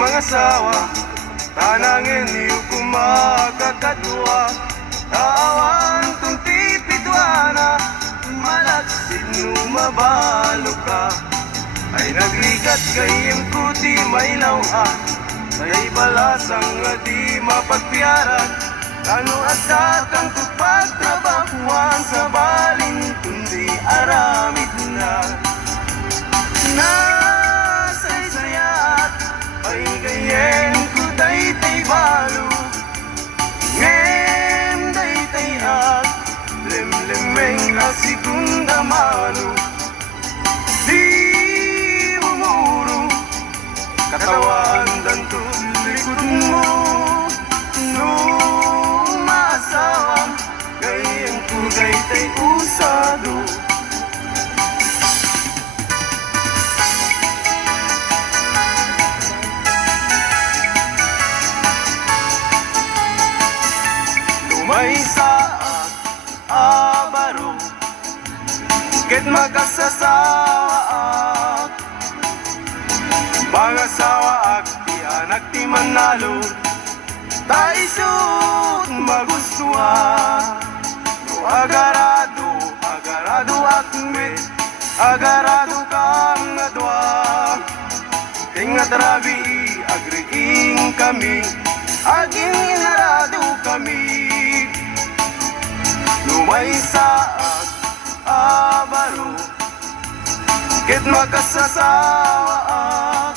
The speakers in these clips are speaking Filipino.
mga sawa, tanangin niyo kumakakadwa. Tawan tong tipidwana, malaksin lumabalo ka. Ay naglikat kayem kuti may lawa, ay balasang nga di mapagpiaran. Kano at datang pagtrabahuan sa baling kundi aramid na. Nasaysayat ay gayeng kuday tay balo, ngem day tay at lemlemeng asigunda mano. Di umuro katawan danto likod mo, no masawang gayeng kuday tay usado. May saat abaro ket magasasawaak, mga sawaak ti anak ti manalo, taisut magustuhan. No agarado akme, agarado kang adwa. Tingat rabi agriing kami, aging inarado kami. Lumay saat abaro ket makasasawaak,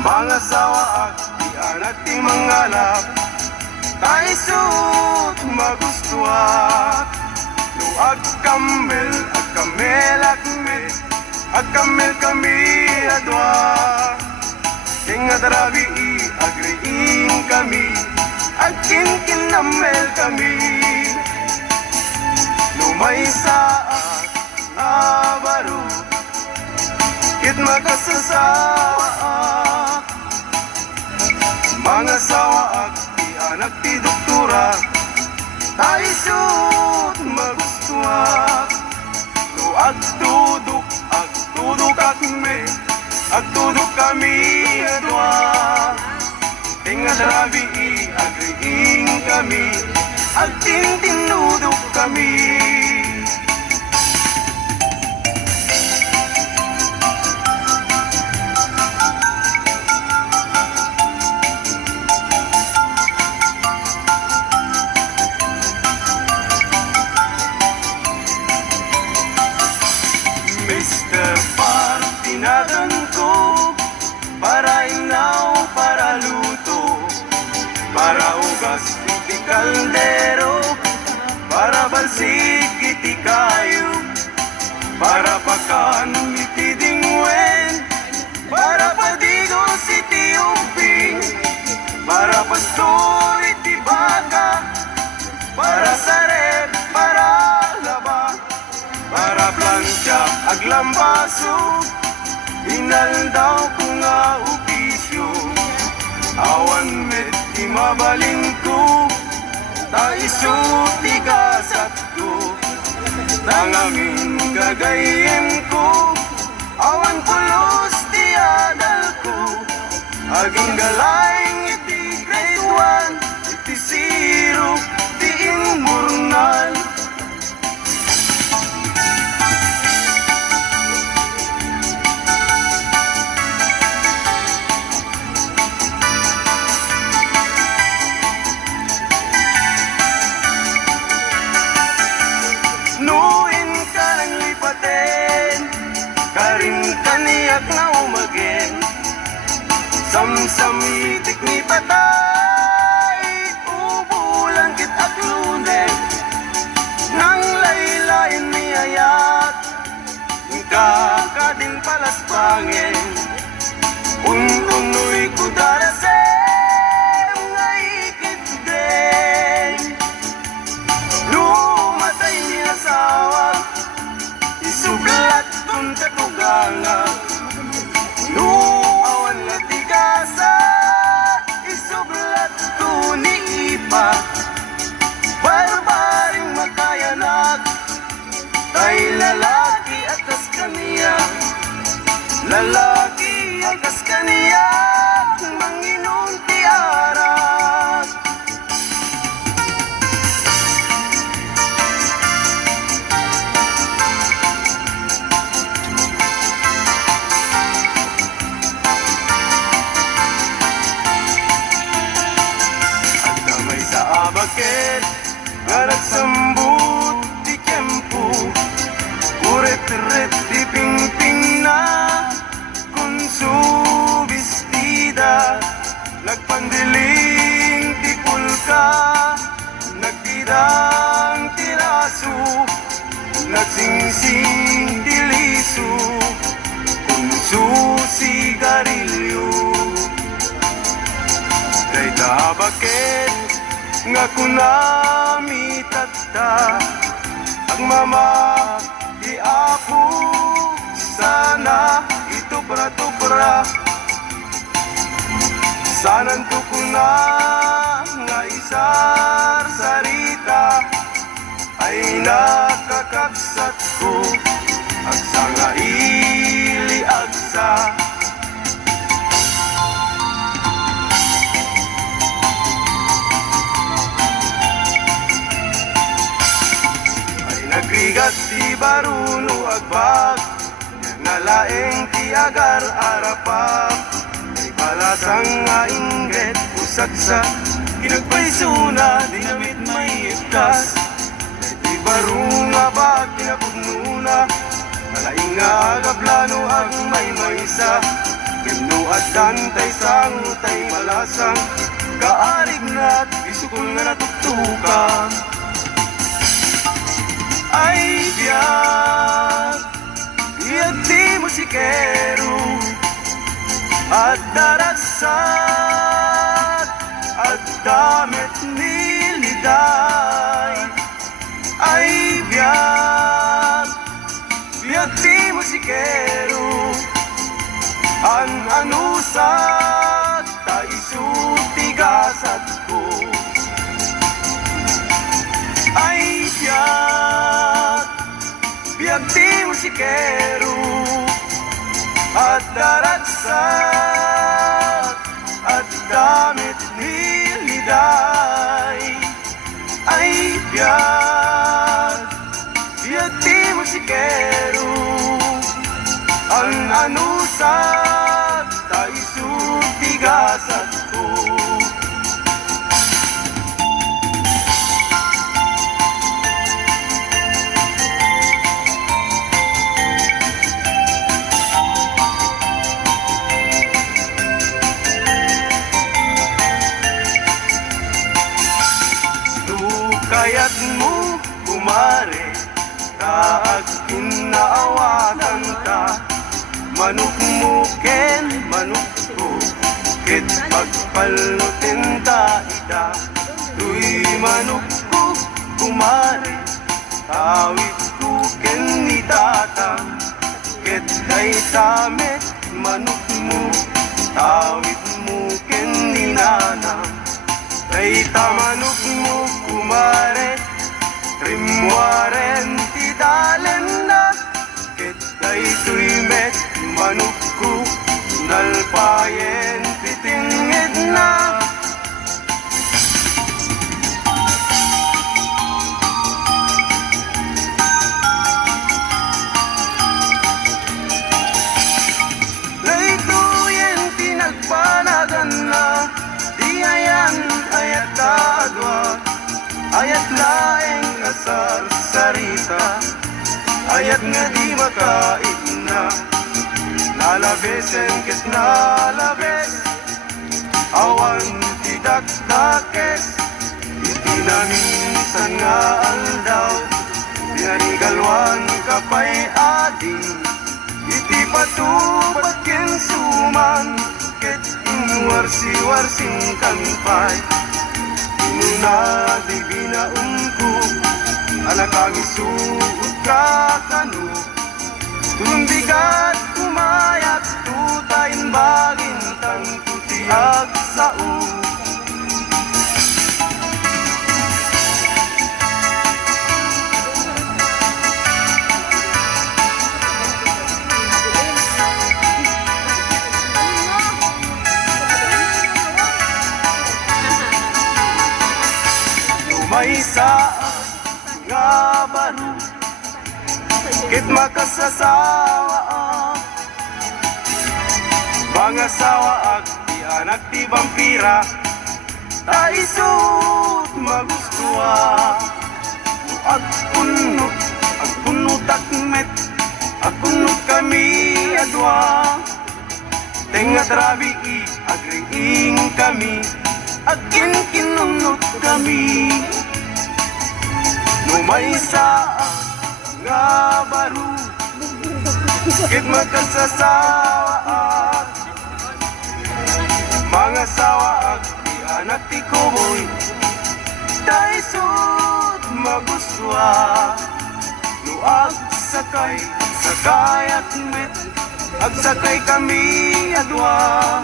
mga sawaak di anak ti mangalap, taisut magustuhan. No agkamel akme, agkamel kami adwa. Tingat rabi agriing kami, agkinkinamel kami. Lumay saat abaro ket makasasawaak, mga sawaak ti anak ti doktora, taisut magustuhan. No agtudok akme, agtudok kami adwa. Tingat rabi agriing kami, agtintinudok kami. Mr. Partinadan ko, para inaw, para luto, para ugas iti kaldero, para balsig iti kayo, para pakan iti dingwen, para padigos iti uping, para pastor iti baka, para saret, para laba, para plancha aglambaso, inaldaw ko nga upisyo. Awan met di mabalin ko, taisut di gasat ko, nangamin gagayem ko. Awan pulos di adal ko, aging galayng iti grade 1, iti zero, di immurnal. Nuin ka ng lipaten, karing kaniyak na umagin, samsamitik ni patay, ubulan kit at lunen, nang laylayin ni ayat, kakading palaspangin, ununoy ko darasem, ngaikit din. Lumatay ni asawa, isublat kung katuganga, awan na tigasa, isublat ko ni ipa, barbaring makayanag, tay lalaki akas kaniya, lalaki akas kaniya. nga nagsambut di tiyempo, uret-ret di pingping na kunsubistida, nagpandiling ti pulka, nagtidang tiraso, nagsingsing ti liso, kunsusigarilyo. Dayta bakit nga kunami tatta agmama di apo sana itupra-tupra sanan to kuna nga isar sarita ay nakakaksat ko agsa nga ili agsa. Nagrigat ti baruno agbag, nalaeng ti agar arapap, ay balasang nga ingret usaksa, kinagpaisuna di namit may ipkas, ay ti barunga bag kinapugnuna, nalaing nga agaplano ag may maysa, kimno at dantay sang utay malasang, kaarig na't isukul nga natuktukan. Ay biyag, biyag di musikero at darasat at damit niliday. Ay biyag, biyag di musikero an anusat ta isutigasat ko. Ay biyag, biyag di musikero at daragsat at damit niliday. Ay biyag, biyag di musikero ang anusat ta isutigasat ko. Kaya't mo kumare, kaag kinaawagan ka, manok mo ken manok ko, kit pagpalutin ta ita, tuy manok ko kumare, tawid ko ken ni tata, kit kay tamet manok mo, tawid mo ken ni nana. Kay tamanok mo kumare, trimwaren ti dalen na, ket kay tuymet manok ko, nalpayen titingid na. Laytuyen tinagpanagan na, di ayan ayat adwa, ayat laeng kasar sarita, ayat nga di makain na, nalabesen ket nalabes, awan tidak dakes, itinaminsan nga aldaw, pinanigalwan kapay ading, iti patupat ken suman, ket inwarsi-warsing kanpay, inuna di binaungko, anak ang isuot ka kanu, tulong bigat kumayat, tutayin bagin tang tutiag sao. May sa nga baro, kit makasasawa mga sawa ag di anak ti vampira, taisot magustua, agpunot akmet, agpunot kami adwa. Tenga trabi agriing kami, akin kinunot kami. Numay sa nga baru, kit magkasasawa mga sawa di anak ti kuboy. Dahil sud maguswa, nuag sakay at met, agsakay kami adwa.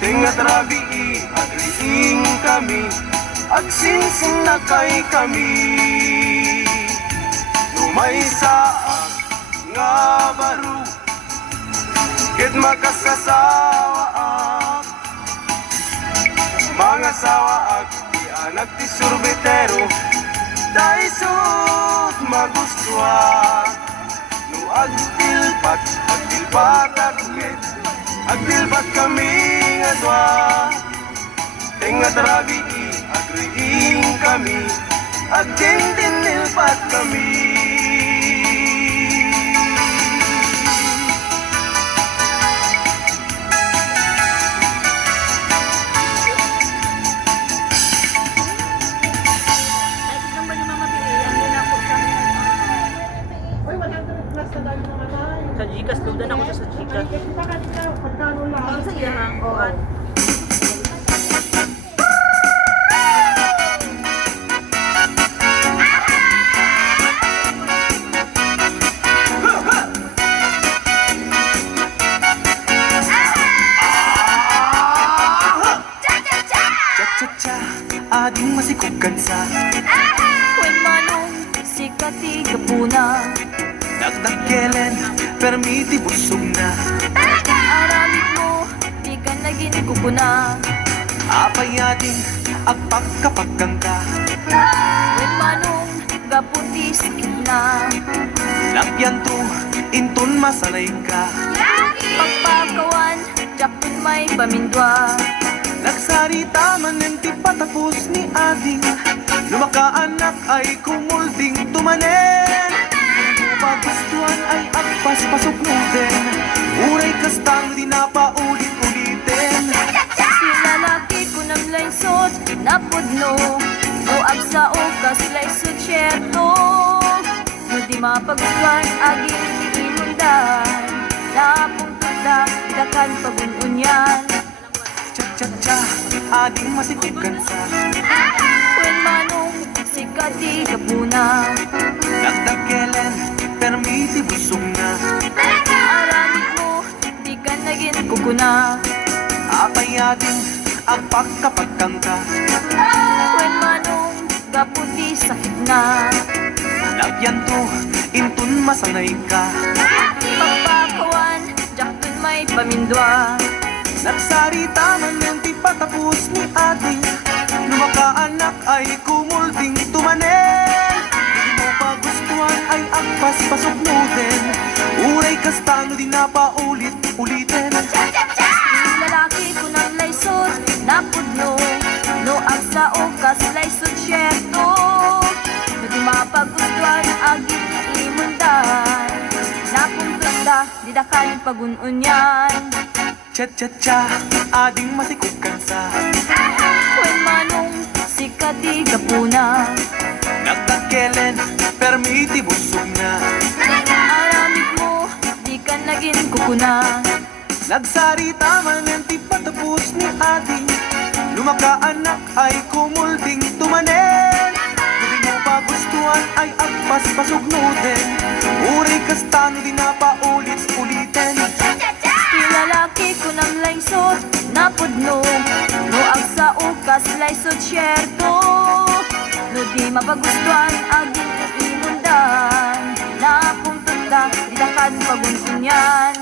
Tenga trabi agriing kami, agsinsing na kay kami. Numay saag nga baru, kit makasasawa mga sawa di anak ti surbitero. Dahil sud maguswa, no agdilpat agmet, agdilpat kami adwa. Tenga trabi agriing kami, agdindinilpat kami. Sa Gcash, loadan ako sa Gcash. Ang saya lang. Cha-cha-cha, ading masikugan sa Uy manong sikati kapuna, dagdag-kelen, permiti busog na. aramid mo di ka naging kukuna. Apay ating agpagkapagkang ka, Uy manong gaputi sikit na, lapyan to, inton masanay ka. pagpakawan jakun may pamindwa. Nagsarita man ng ti patapos ni ading, lumakaanak ay kumulding tumanen. Pagustuhan ay agpas pasok mo din, uray kastang di na paulit-ulitin. Silalaki ko ng laysot napudno, o agsa o kaslaysot syerto. No di mapagustuhan aging iinundan, napungtunda dakan pagununyan. Cha-cha-cha, ading masikugan sa When manong sikati kapuna, dagdag-kelen, permiti busog na. aramid mo di ka naging kukuna. Apay ating agpagkapagkang ka, When manong gaputi sakit na, lapyan to, inton masanay ka. pagpakawan jakun may pamindwa. Nagsarita man ng ti patapos ni ading, lumakaanak ay kumulding tumanen. Di mo pagustuhan ay agpas pasok mo din, uray kastano di na paulit-ulitin. Lalaki ko ng laysot napudno, no agsa o kaslaysot syerto. No di mapagustuhan aging imundan, napuntunda di dakan pagununyan. Cha-cha-cha, ading masikugan sa When manong sikati kapuna, dagdag-kelen, permiti busog na. aramid mo di ka naging kukuna. Nagsarita man ng ti patapos ni ading, lumakaanak ay kumulding tumanen. Di mo pagustuhan ay agpas pasog mo din, uray kastano di na paulit-ulitin. Lalaki ko ng laysot napudno, no agsa o kaslaysot syerto. No di mapagustuhan aging imundan, napuntunda di dakan pagunsunyan.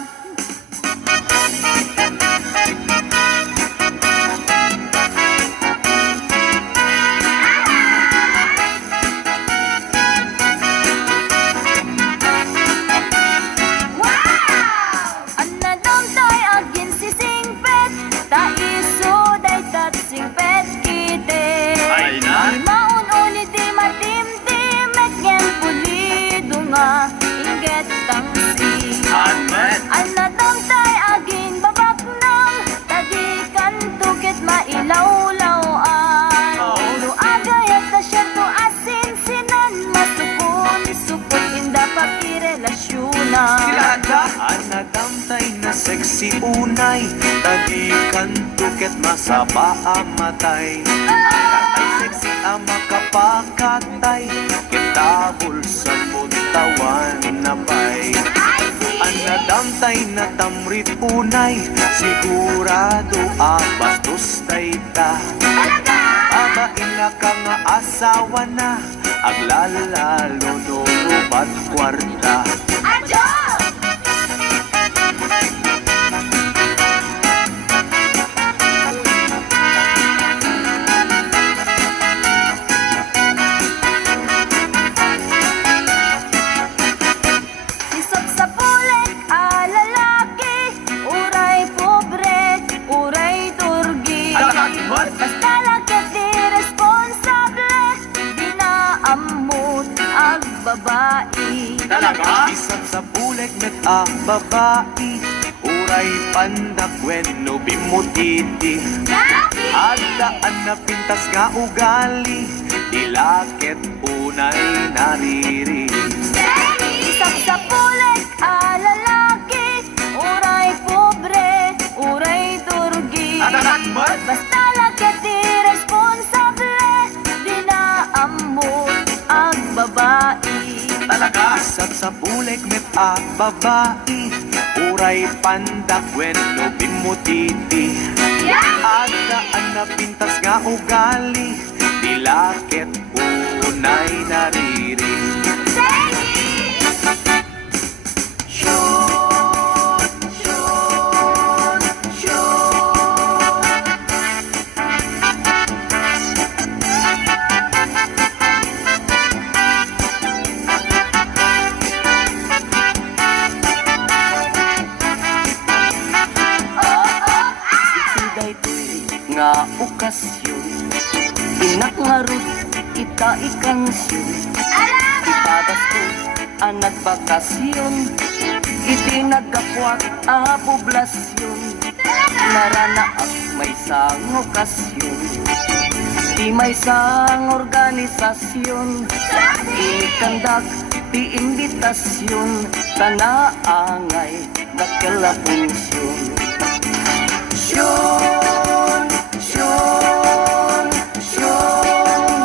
Maun ulit di matimtim, Talaga? Anadamtay na sexy unay, tadikan tuket masaba amatay. Katay sexy ang makapakatay, kitabol sa puntawan na bay. Anadamtay na tamrit unay, sigurado bastos ta. Abain na ka nga asawa na, aglalalo do rubat kwarta. Isot sa pulik, lalaki, uray pobre, uray turgi. Basta lagkat di responsable, di naamot ang babae. Isang sa bulik met babae, uray pandak wenno bimutiti. Agdaan na pintas nga ugali, ilakit unay nariri. Isang sa pulik, lalaki, uray pobre, uray turgi. Basta lagkat di responsable, di naamot ang babae. Isang sa bulik met babae, uray pandak wenno bimutiti. Agdaan na pintas nga ugali, ilakit unay nariri. Nga okasyon, inakngarot ita ikansyon. Ipatas ko anak bakasyon, iti nagkakwak poblasyon. Naranaak may sang okasyon, di may sang organisasyon. Inikandak di imbitasyon, tanaangay nagkalapunsyon. Syon, syon, syon.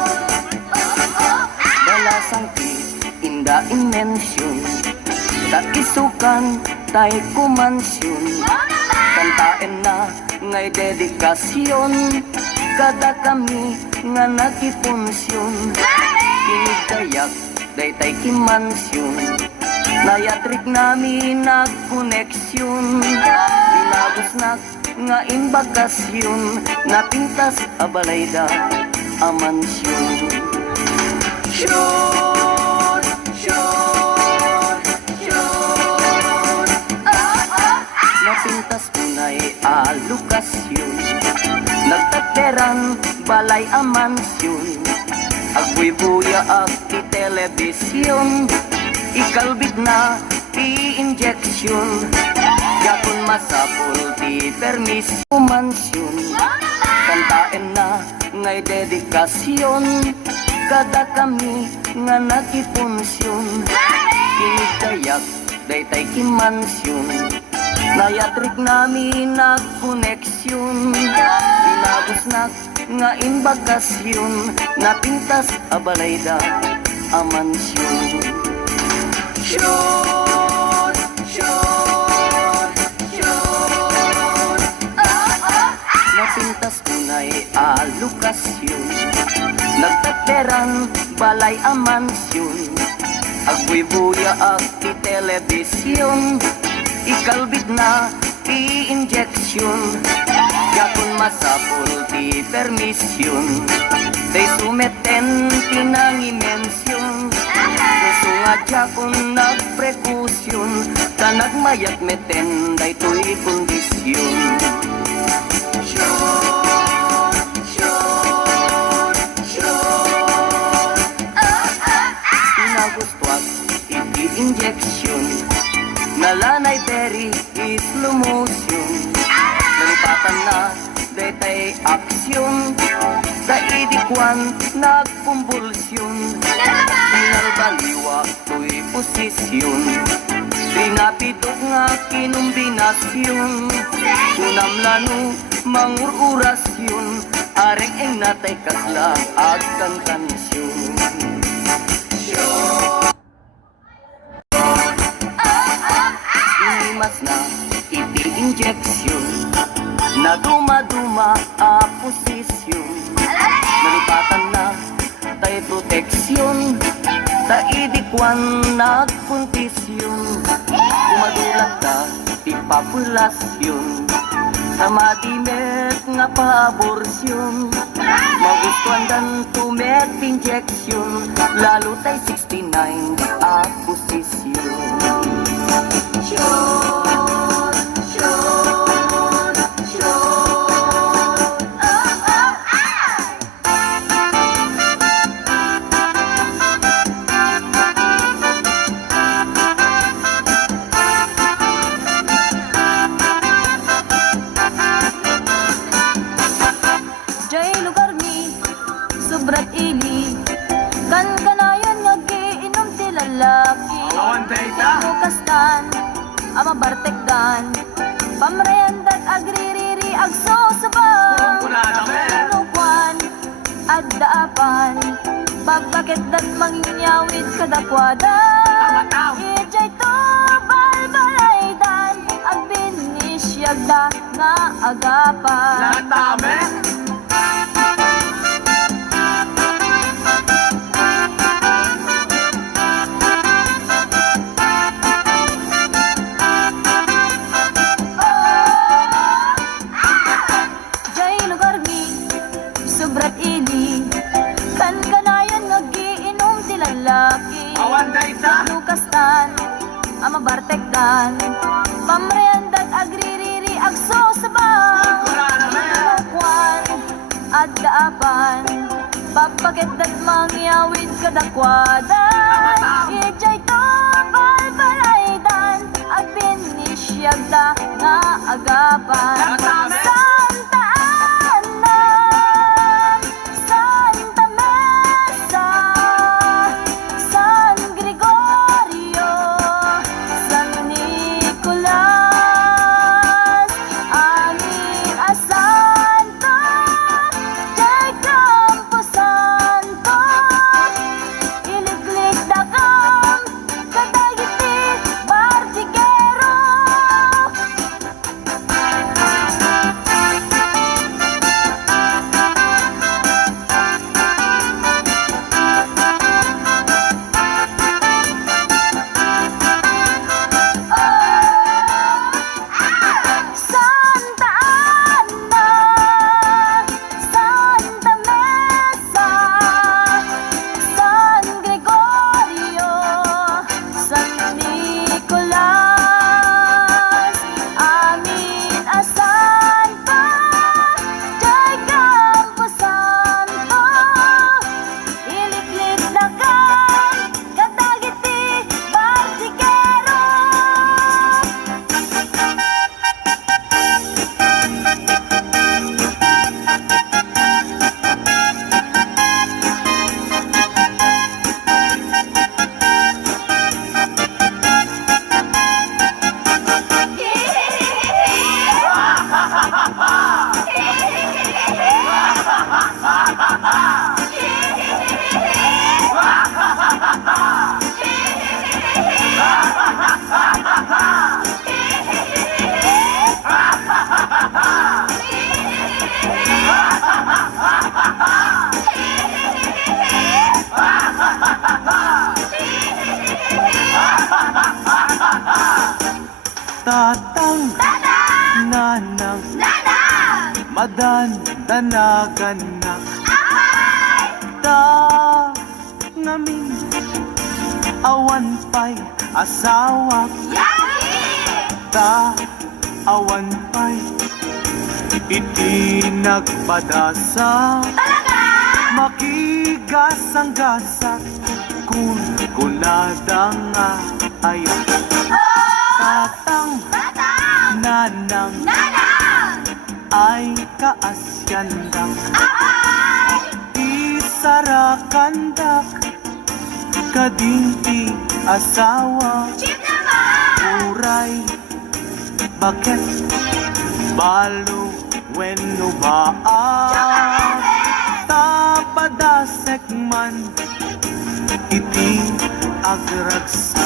Balasang ti inda imensyon, ta isukan tay kumansyon. Kantaen na ngay dedikasyon, kada kami nga nakipunsyon. Kinigdayak daytay kimansyon, nayatrik nami nagkoneksyon. Pinagusnak nga imbakasyon, napintas abalayda amansyon. Syon, syon, syon. Napintas unay alokasyon, nagtateran balay amansyon. Agbuy-buya ag ti telebisyon, ikalbit na ti injeksyon. Yakon masapul ti permis kumansyon, kantaen na ngay dedikasyon, kada kami nga nakipunsyon. Kinigdayak daytay kimansyon, nayatrik nami nagkoneksyon. Pinagusnak nga imbakasyon, napintas abalayda amansyon. Syon, syon, syon. Napintas unay alokasyon, nagtateran balay amansyon. Agbuy-buya ag ti telebisyon, ikalbit na ti injeksyon. Yakon masapul ti permisyon, tay sumeten tinangimensyon. Sungadya kung nagprekusyon, ta nagmayat meten daytoy kondisyon. Syon, syon, syon. Pinagustuak iti injeksyon, nalanay peri slow motion. Nalipatan na daytay aksyon, daidikwan nagpumbulsyon. Pinalbaliwa to'y posisyon, Pinapidok nga kinumbinasyon, unam lano mangururasyon, areng eng natay kasla agkang tansyon. Inimas na iti injection, na duma-duma a posisyon, nalipatan na tay proteksyon, ta idikwan nagpuntisyon, umadulat ka ti populasyon, sa madimet nga pa-aborsyon, magustuhan dan tumet injection, lalo tay 69 a posisyon. Jay lugar mi, sobrat ili. Kan kanayon nga giinom ti lalaki. Bukastan, ama bartekdan. Pamreandat agririri agsusubang. Nukwan, addaapan. Pagkakit dan manginyawid kadakwadan. Ijay to balbalaydan. Agbinisyagda nga agapan. Jay lugar mi, sobrat ili. Kan kanayon nga giinom ti lalaki. Lukastan, ama bartekdan. Pamreandat agririri agsusubang. Nukwan, addaapan. Papaketdat mangyawid kadakwadan. Ijay to balbalaydan. Agbinisyagda nga agapan. Santa Ana, Santa Mesa, San Gregorio, San Nicolas, amin a santo, Jay Campo Santo, iliklik dakam, kadagiti Bartigero. Santa Ana, Santa Mesa, San Gregorio, San Nicolas, amin a santo, Jay Campo Santo, iliklik dakan, kadagiti Bartigero. Tatang, nanang, madan, danaganak. Ta, ngamin, awan pa'y asawa. Ta, awan pa'y iti nagpadasa. Makigasang gasak, kun kunadang ayak. Tatang, nanang, ay kaasyandak. Isarakandak, kadinti asawa. Bakit balo wenno ba tapadasek man iti agragsak.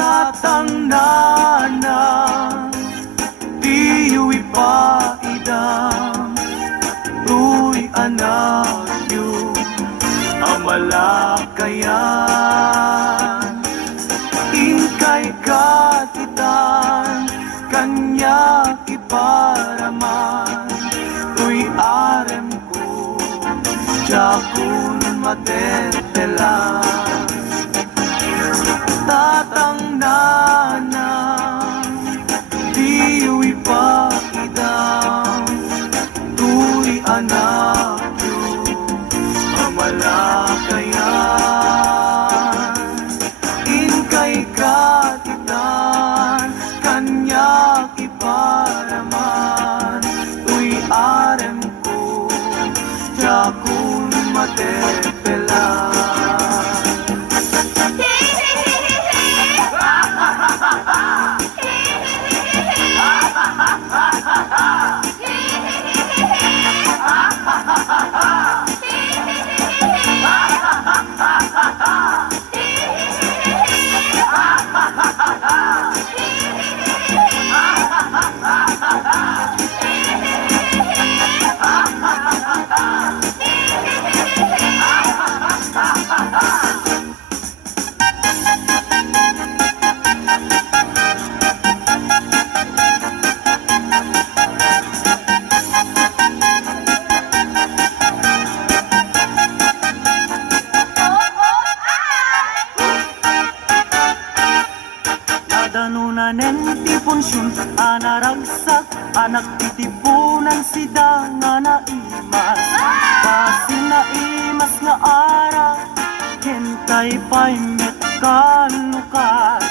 Tatangdana diyo ipaidang tuy anak yu amalakayan ingkay katitan kanya iparaman tuy arem ko jakun matertelan tatangdana diyo ipakidang tuy anak yu amalakayan ingkay katitan kanya iparaman tuy arem ko jakun matepelan. Danunanen ti punsyon anaragsak anak titipunan sida nga naimas pasin naimas nga ara hentay pa'y met kalukat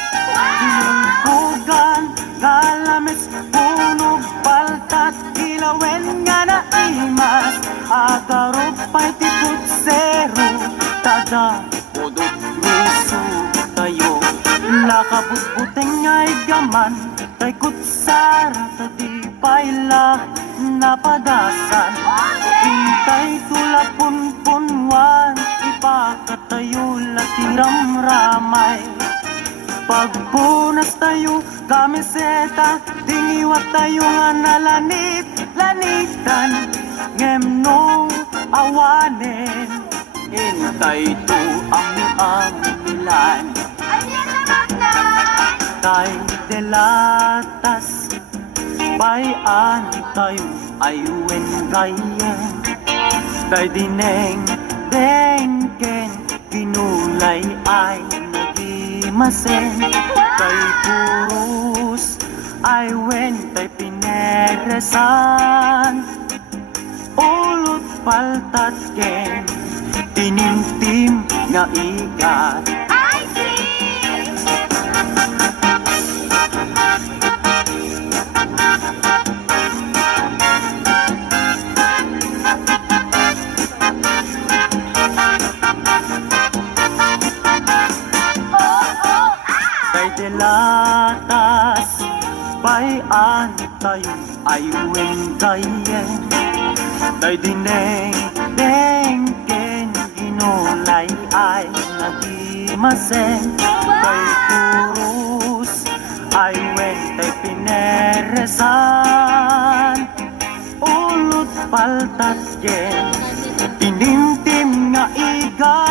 tinungkugan galames punog paltat ilawen nga naimas agarog pa'y tiput zero tada podot ruso tayo nakabutbuteng ay gaman kay kutsara tadi paila napadasan hintay tulapun punwan ipakatayo latiram ramay pagpunas tayo kamiseta tingiwat tayo nga nalanit lanitan ngemno awanen hintay to ang amilan tay delatas bayan tayo ayuen kayen tay dineng dengken kinulay ay nagimasen tay purus ay wen tay pineresan ulot paltat ken tinimtim nga igat. Delatas bayan tayo ayuen kayen tay dineng dengken ginulay ay nagimasen tay purus ay wen tay pineresan ulot paltat yen tinimtim nga iga